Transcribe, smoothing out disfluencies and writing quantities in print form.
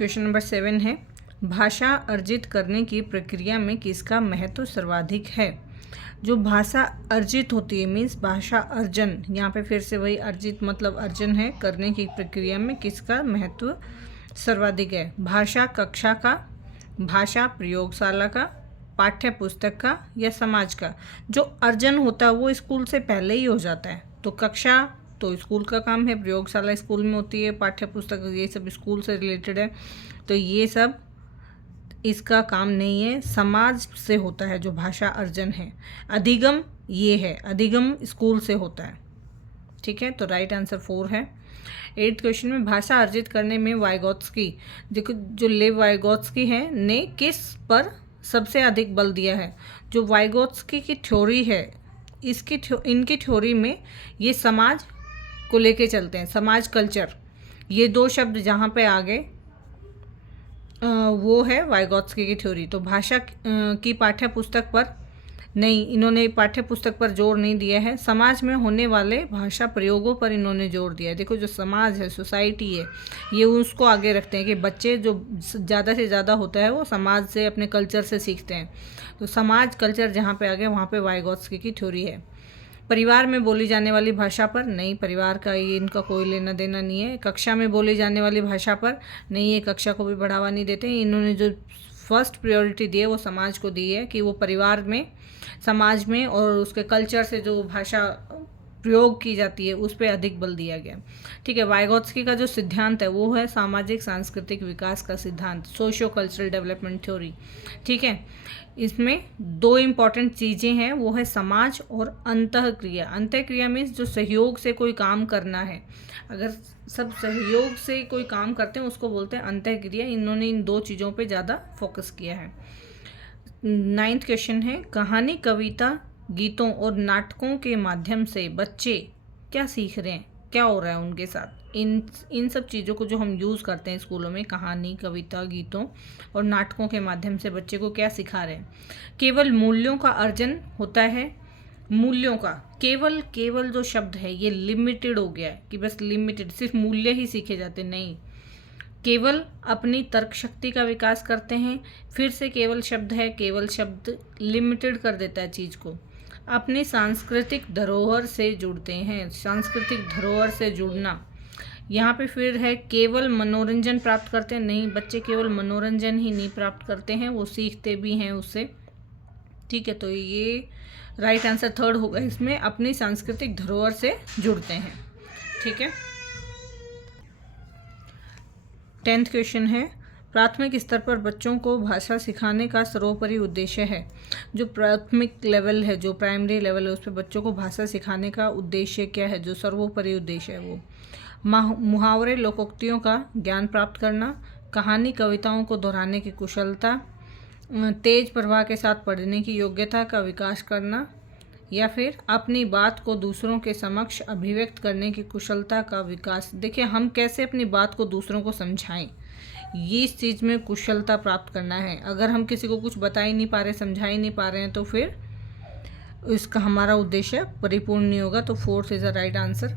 Question number 7 है, भाषा अर्जित करने की प्रक्रिया में किसका महत्व सर्वाधिक है। जो भाषा अर्जित होती है मीन्स भाषा अर्जन, यहाँ पे फिर से वही अर्जित मतलब अर्जन है, करने की प्रक्रिया में किसका महत्व सर्वाधिक है। भाषा कक्षा का, भाषा प्रयोगशाला का, पाठ्य पुस्तक का या समाज का। जो अर्जन होता है वो स्कूल से पहले ही हो जाता है, तो कक्षा तो स्कूल का काम है, प्रयोगशाला स्कूल में होती है, पाठ्य पुस्तक ये सब स्कूल से रिलेटेड है, तो ये सब इसका काम नहीं है, समाज से होता है जो भाषा अर्जन है। अधिगम ये है, अधिगम स्कूल से होता है। ठीक है, तो राइट आंसर 4 है। 8th क्वेश्चन में भाषा अर्जित करने में वाइगोत्स्की, जो लेव वाइगोत्स्की है ने किस पर सबसे अधिक बल दिया है। जो वाइगोत्स्की की थ्योरी है इनकी थ्योरी में ये समाज को लेके चलते हैं, समाज कल्चर, ये दो शब्द जहाँ पे आ गए वो है वाइगोत्स्की की थ्योरी। तो भाषा की पाठ्य पुस्तक पर नहीं, इन्होंने पाठ्य पुस्तक पर जोर नहीं दिया है, समाज में होने वाले भाषा प्रयोगों पर इन्होंने जोर दिया है। देखो जो समाज है, सोसाइटी है, ये उसको आगे रखते हैं कि बच्चे जो ज़्यादा से ज़्यादा होता है वो समाज से, अपने कल्चर से सीखते हैं। तो समाज कल्चर जहाँ पे आ गया वहाँ पे वाइगोत्स्की की थ्योरी है। परिवार में बोली जाने वाली भाषा पर नहीं, परिवार का ये इनका कोई लेना देना नहीं है। कक्षा में बोली जाने वाली भाषा पर नहीं, ये कक्षा को भी बढ़ावा नहीं देते। इन्होंने जो फर्स्ट प्रायोरिटी दी है वो समाज को दी है कि वो परिवार में, समाज में और उसके कल्चर से जो भाषा प्रयोग की जाती है उस पर अधिक बल दिया गया। ठीक है, वाइगोत्स्की का जो सिद्धांत है वो है सामाजिक सांस्कृतिक विकास का सिद्धांत, सोशियो कल्चरल डेवलपमेंट थ्योरी। ठीक है, इसमें दो इम्पॉर्टेंट चीज़ें हैं, वो है समाज और अंतःक्रिया। अंतःक्रिया मीन्स जो सहयोग से कोई काम करना है, अगर सब सहयोग से कोई काम करते हैं उसको बोलते हैं अंतःक्रिया। इन्होंने इन दो चीज़ों पे ज़्यादा फोकस किया है। 9th क्वेश्चन है, कहानी, कविता, गीतों और नाटकों के माध्यम से बच्चे क्या सीख रहे हैं, क्या हो रहा है उनके साथ। इन सब चीज़ों को जो हम यूज़ करते हैं स्कूलों में, कहानी, कविता, गीतों और नाटकों के माध्यम से बच्चे को क्या सिखा रहे हैं। केवल मूल्यों का अर्जन होता है, मूल्यों का केवल जो शब्द है ये लिमिटेड हो गया है कि बस लिमिटेड सिर्फ मूल्य ही सीखे जाते, नहीं, केवल अपनी तर्क शक्ति का विकास करते हैं। फिर से केवल शब्द है, केवल शब्द लिमिटेड कर देता है चीज़ को। अपनी सांस्कृतिक धरोहर से जुड़ते हैं, सांस्कृतिक धरोहर से जुड़ना। यहाँ पे फिर है केवल मनोरंजन प्राप्त करते हैं, नहीं, बच्चे केवल मनोरंजन ही नहीं प्राप्त करते हैं, वो सीखते भी हैं उससे। ठीक है, तो ये राइट आंसर 3rd होगा इसमें, अपनी सांस्कृतिक धरोहर से जुड़ते हैं। ठीक है, 10th क्वेश्चन है, प्राथमिक स्तर पर बच्चों को भाषा सिखाने का सर्वोपरि उद्देश्य है। जो प्राथमिक लेवल है, जो प्राइमरी लेवल है, उस पर बच्चों को भाषा सिखाने का उद्देश्य क्या है, जो सर्वोपरि उद्देश्य है वो मुहावरे, लोकोक्तियों का ज्ञान प्राप्त करना, कहानी, कविताओं को दोहराने की कुशलता, तेज प्रवाह के साथ पढ़ने की योग्यता का विकास करना, या फिर अपनी बात को दूसरों के समक्ष अभिव्यक्त करने की कुशलता का विकास। देखिए हम कैसे अपनी बात को दूसरों को समझाएं, ये इस चीज़ में कुशलता प्राप्त करना है। अगर हम किसी को कुछ बता ही नहीं पा रहे, समझा ही नहीं पा रहे हैं, तो फिर इसका हमारा उद्देश्य परिपूर्ण नहीं होगा। तो 4th is the right answer.